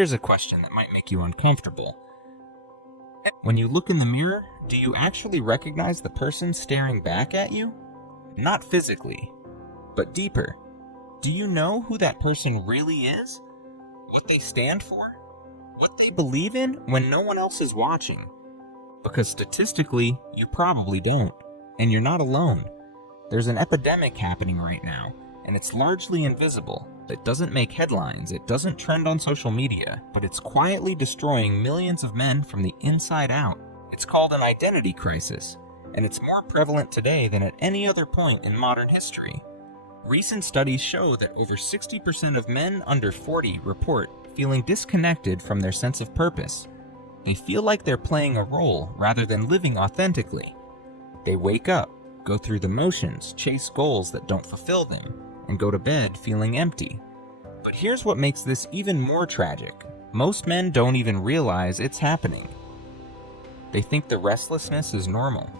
Here's a question that might make you uncomfortable. When you look in the mirror, do you actually recognize the person staring back at you? Not physically, but deeper. Do you know who that person really is? What they stand for? What they believe in when no one else is watching? Because statistically, you probably don't, and you're not alone. There's an epidemic happening right now, and it's largely invisible. It doesn't make headlines, it doesn't trend on social media, but it's quietly destroying millions of men from the inside out. It's called an identity crisis, and it's more prevalent today than at any other point in modern history. Recent studies show that over 60% of men under 40 report feeling disconnected from their sense of purpose. They feel like they're playing a role rather than living authentically. They wake up, go through the motions, chase goals that don't fulfill them, and go to bed feeling empty. But here's what makes this even more tragic. Most men don't even realize it's happening. They think the restlessness is normal.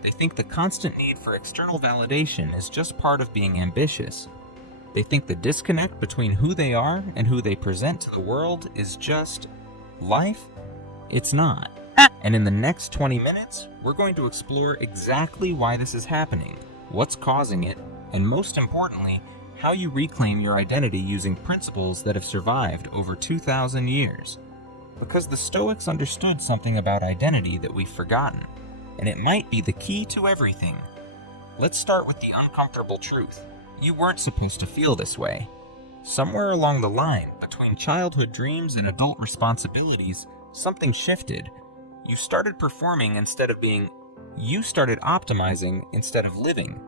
They think the constant need for external validation is just part of being ambitious. They think the disconnect between who they are and who they present to the world is just life. It's not. And in the next 20 minutes, we're going to explore exactly why this is happening, what's causing it, and most importantly, how you reclaim your identity using principles that have survived over 2,000 years. Because the Stoics understood something about identity that we've forgotten, and it might be the key to everything. Let's start with the uncomfortable truth. You weren't supposed to feel this way. Somewhere along the line, between childhood dreams and adult responsibilities, something shifted. You started performing instead of being. You started optimizing instead of living.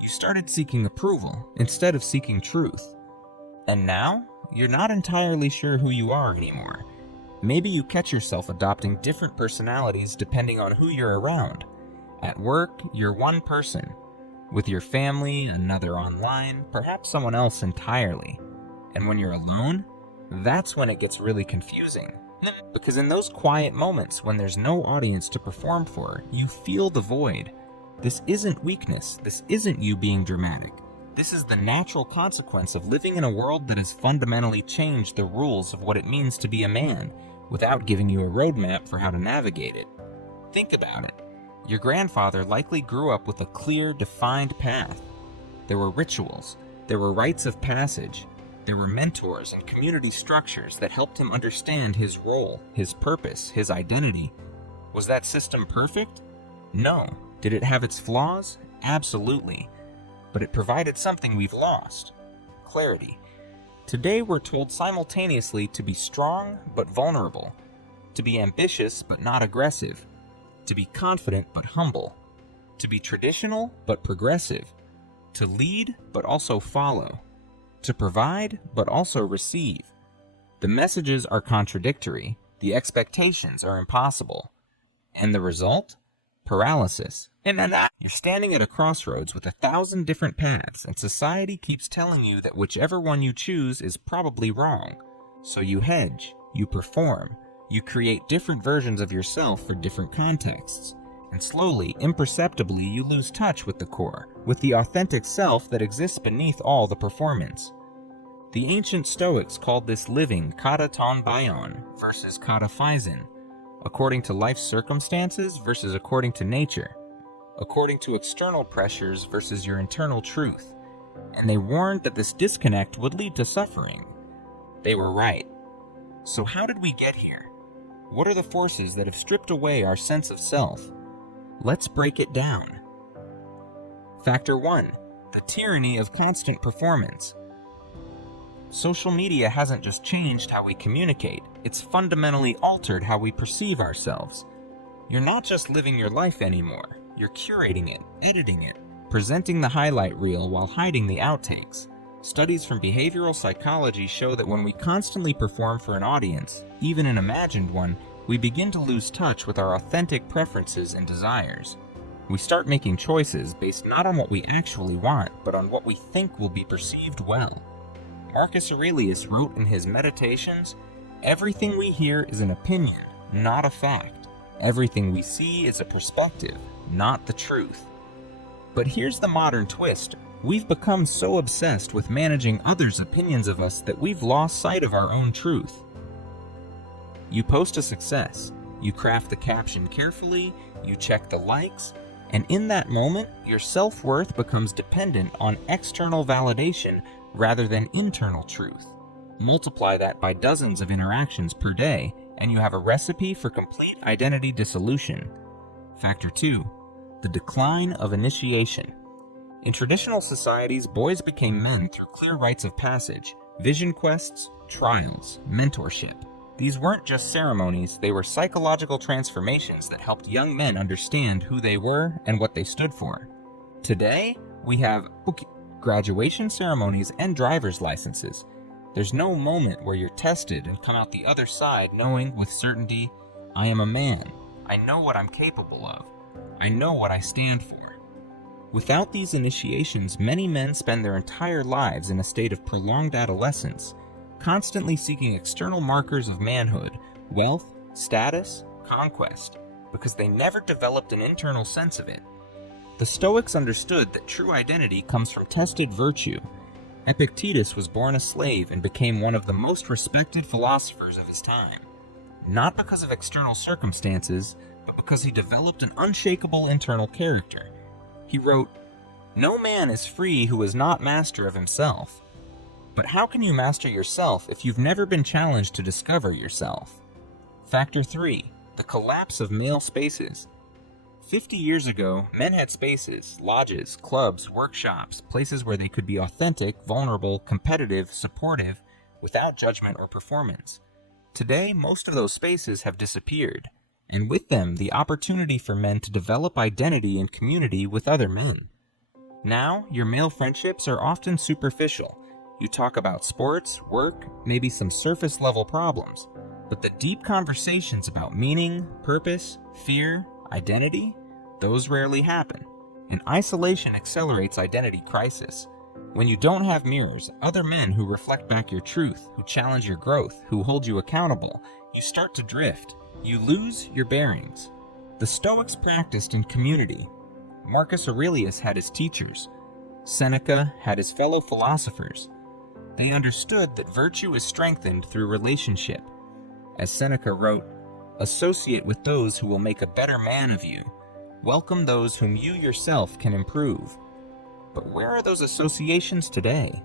You started seeking approval instead of seeking truth. And now, you're not entirely sure who you are anymore. Maybe you catch yourself adopting different personalities depending on who you're around. At work, you're one person. With your family, another online, perhaps someone else entirely. And when you're alone, that's when it gets really confusing. Because in those quiet moments when there's no audience to perform for, you feel the void. This isn't weakness. This isn't you being dramatic. This is the natural consequence of living in a world that has fundamentally changed the rules of what it means to be a man, without giving you a roadmap for how to navigate it. Think about it. Your grandfather likely grew up with a clear, defined path. There were rituals. There were rites of passage. There were mentors and community structures that helped him understand his role, his purpose, his identity. Was that system perfect? No. Did it have its flaws? Absolutely. But it provided something we've lost: clarity. Today we're told simultaneously to be strong but vulnerable, to be ambitious but not aggressive, to be confident but humble, to be traditional but progressive, to lead but also follow, to provide but also receive. The messages are contradictory, the expectations are impossible. And the result? Paralysis. And you're standing at a crossroads with 1,000 different paths, and society keeps telling you that whichever one you choose is probably wrong. So you hedge, you perform, you create different versions of yourself for different contexts. And slowly, imperceptibly, you lose touch with the core, with the authentic self that exists beneath all the performance. The ancient Stoics called this living kata ton bion versus kata phison, according to life's circumstances versus according to nature, according to external pressures versus your internal truth. And they warned that this disconnect would lead to suffering. They were right. So how did we get here? What are the forces that have stripped away our sense of self? Let's break it down. Factor 1. The tyranny of constant performance. Social media hasn't just changed how we communicate, it's fundamentally altered how we perceive ourselves. You're not just living your life anymore, you're curating it, editing it, presenting the highlight reel while hiding the outtakes. Studies from behavioral psychology show that when we constantly perform for an audience, even an imagined one, we begin to lose touch with our authentic preferences and desires. We start making choices based not on what we actually want, but on what we think will be perceived well. Marcus Aurelius wrote in his Meditations, "Everything we hear is an opinion, not a fact. Everything we see is a perspective, not the truth." But here's the modern twist. We've become so obsessed with managing others' opinions of us that we've lost sight of our own truth. You post a success, you craft the caption carefully, you check the likes, and in that moment, your self-worth becomes dependent on external validation rather than internal truth. Multiply that by dozens of interactions per day, and you have a recipe for complete identity dissolution. Factor 2. The decline of initiation. In traditional societies, boys became men through clear rites of passage, vision quests, trials, mentorship. These weren't just ceremonies, they were psychological transformations that helped young men understand who they were and what they stood for. Today, we have graduation ceremonies and driver's licenses. There's no moment where you're tested and come out the other side knowing with certainty, I am a man, I know what I'm capable of, I know what I stand for. Without these initiations, many men spend their entire lives in a state of prolonged adolescence, constantly seeking external markers of manhood, wealth, status, conquest, because they never developed an internal sense of it. The Stoics understood that true identity comes from tested virtue. Epictetus was born a slave and became one of the most respected philosophers of his time, not because of external circumstances, but because he developed an unshakable internal character. He wrote, "No man is free who is not master of himself." But how can you master yourself if you've never been challenged to discover yourself? Factor 3. The collapse of male spaces. 50 years ago, men had spaces, lodges, clubs, workshops, places where they could be authentic, vulnerable, competitive, supportive, without judgment or performance. Today, most of those spaces have disappeared, and with them, the opportunity for men to develop identity and community with other men. Now, your male friendships are often superficial. You talk about sports, work, maybe some surface-level problems, but the deep conversations about meaning, purpose, fear, identity, those rarely happen. And isolation accelerates identity crisis. When you don't have mirrors, other men who reflect back your truth, who challenge your growth, who hold you accountable, you start to drift. You lose your bearings. The Stoics practiced in community. Marcus Aurelius had his teachers. Seneca had his fellow philosophers. They understood that virtue is strengthened through relationship. As Seneca wrote, "Associate with those who will make a better man of you. Welcome those whom you yourself can improve." But where are those associations today?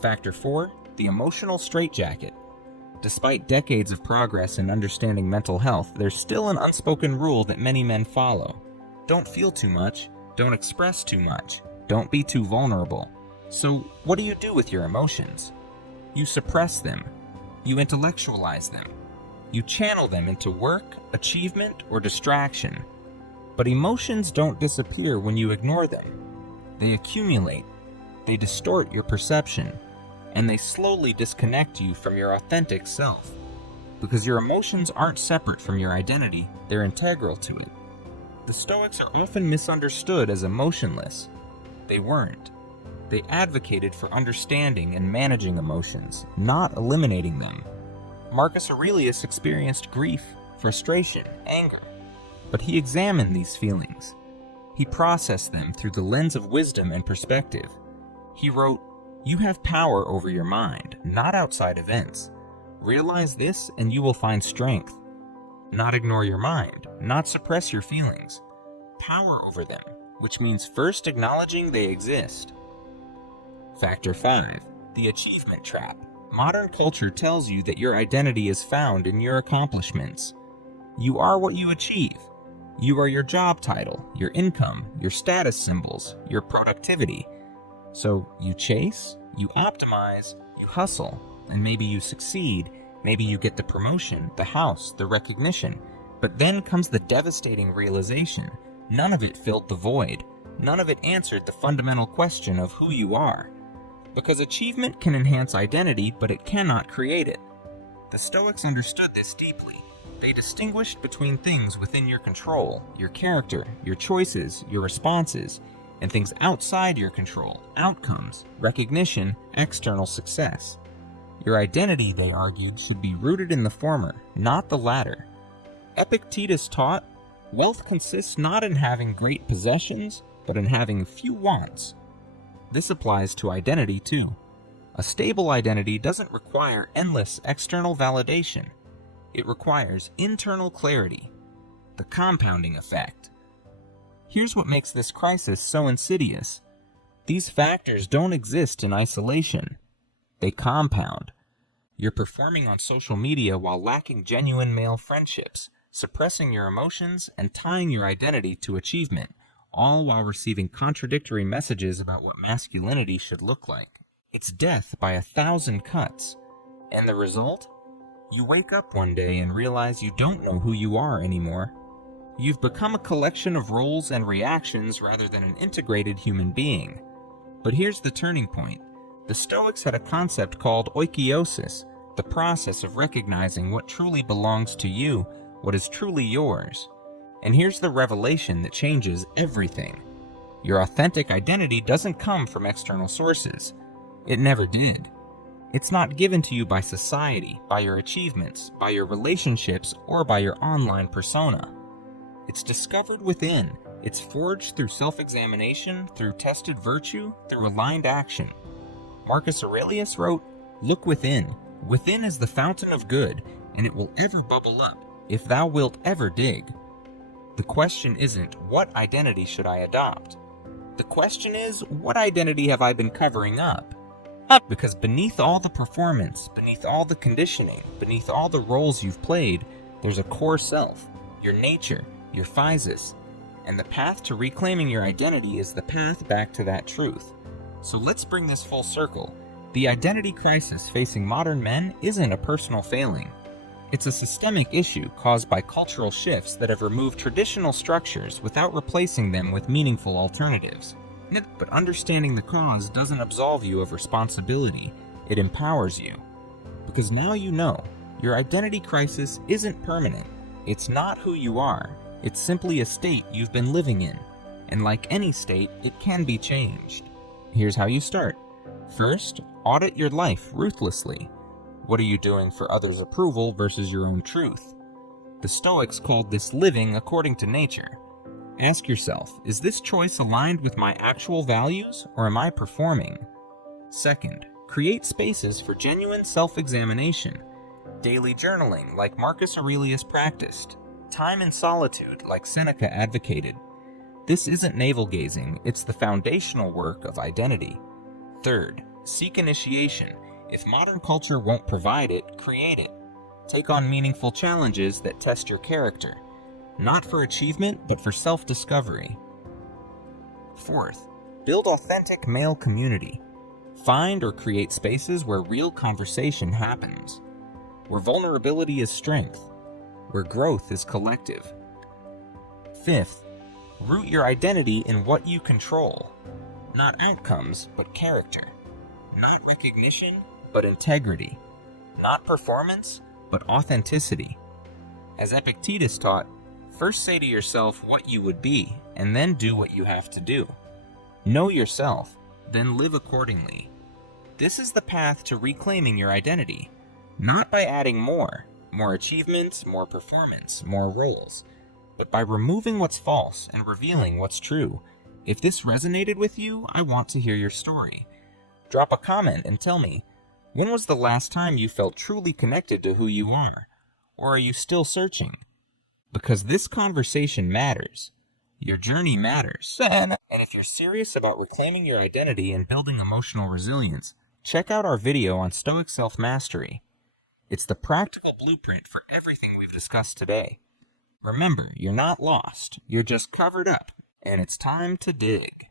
Factor 4. The emotional straitjacket. Despite decades of progress in understanding mental health, there's still an unspoken rule that many men follow. Don't feel too much. Don't express too much. Don't be too vulnerable. So, what do you do with your emotions? You suppress them. You intellectualize them. You channel them into work, achievement, or distraction. But emotions don't disappear when you ignore them. They accumulate. They distort your perception. And they slowly disconnect you from your authentic self. Because your emotions aren't separate from your identity, they're integral to it. The Stoics are often misunderstood as emotionless. They weren't. They advocated for understanding and managing emotions, not eliminating them. Marcus Aurelius experienced grief, frustration, anger, but he examined these feelings. He processed them through the lens of wisdom and perspective. He wrote, "You have power over your mind, not outside events. Realize this and you will find strength. Not ignore your mind, not suppress your feelings. Power over them, which means first acknowledging they exist." Factor 5. The achievement trap. Modern culture tells you that your identity is found in your accomplishments. You are what you achieve. You are your job title, your income, your status symbols, your productivity. So you chase, you optimize, you hustle, and maybe you succeed. Maybe you get the promotion, the house, the recognition. But then comes the devastating realization. None of it filled the void. None of it answered the fundamental question of who you are. Because achievement can enhance identity, but it cannot create it. The Stoics understood this deeply. They distinguished between things within your control, your character, your choices, your responses, and things outside your control, outcomes, recognition, external success. Your identity, they argued, should be rooted in the former, not the latter. Epictetus taught, wealth consists not in having great possessions, but in having few wants. This applies to identity too. A stable identity doesn't require endless external validation. It requires internal clarity, the compounding effect. Here's what makes this crisis so insidious. These factors don't exist in isolation. They compound. You're performing on social media while lacking genuine male friendships, suppressing your emotions, and tying your identity to achievement, all while receiving contradictory messages about what masculinity should look like. It's death by 1,000 cuts. And the result? You wake up one day and realize you don't know who you are anymore. You've become a collection of roles and reactions rather than an integrated human being. But here's the turning point. The Stoics had a concept called Oikeiosis, the process of recognizing what truly belongs to you, what is truly yours. And here's the revelation that changes everything. Your authentic identity doesn't come from external sources. It never did. It's not given to you by society, by your achievements, by your relationships, or by your online persona. It's discovered within. It's forged through self-examination, through tested virtue, through aligned action. Marcus Aurelius wrote, "Look within. Within is the fountain of good, and it will ever bubble up, if thou wilt ever dig." The question isn't, what identity should I adopt? The question is, what identity have I been covering up? Because beneath all the performance, beneath all the conditioning, beneath all the roles you've played, there's a core self, your nature, your physis. And the path to reclaiming your identity is the path back to that truth. So let's bring this full circle. The identity crisis facing modern men isn't a personal failing. It's a systemic issue caused by cultural shifts that have removed traditional structures without replacing them with meaningful alternatives. But understanding the cause doesn't absolve you of responsibility, it empowers you. Because now you know, your identity crisis isn't permanent. It's not who you are, it's simply a state you've been living in. And like any state, it can be changed. Here's how you start. First, audit your life ruthlessly. What are you doing for others' approval versus your own truth? The Stoics called this living according to nature. Ask yourself, is this choice aligned with my actual values, or am I performing? Second, create spaces for genuine self-examination. Daily journaling, like Marcus Aurelius practiced. Time in solitude, like Seneca advocated. This isn't navel-gazing, it's the foundational work of identity. Third, seek initiation. If modern culture won't provide it, create it. Take on meaningful challenges that test your character. Not for achievement, but for self-discovery. Fourth, build authentic male community. Find or create spaces where real conversation happens. Where vulnerability is strength. Where growth is collective. Fifth, root your identity in what you control. Not outcomes, but character. Not recognition, but integrity. Not performance, but authenticity. As Epictetus taught, first say to yourself what you would be, and then do what you have to do. Know yourself, then live accordingly. This is the path to reclaiming your identity, not by adding more achievements, more performance, more roles, but by removing what's false and revealing what's true. If this resonated with you, I want to hear your story. Drop a comment and tell me, when was the last time you felt truly connected to who you are? Or are you still searching? Because this conversation matters. Your journey matters. And if you're serious about reclaiming your identity and building emotional resilience, check out our video on Stoic self-mastery. It's the practical blueprint for everything we've discussed today. Remember, you're not lost. You're just covered up, and it's time to dig.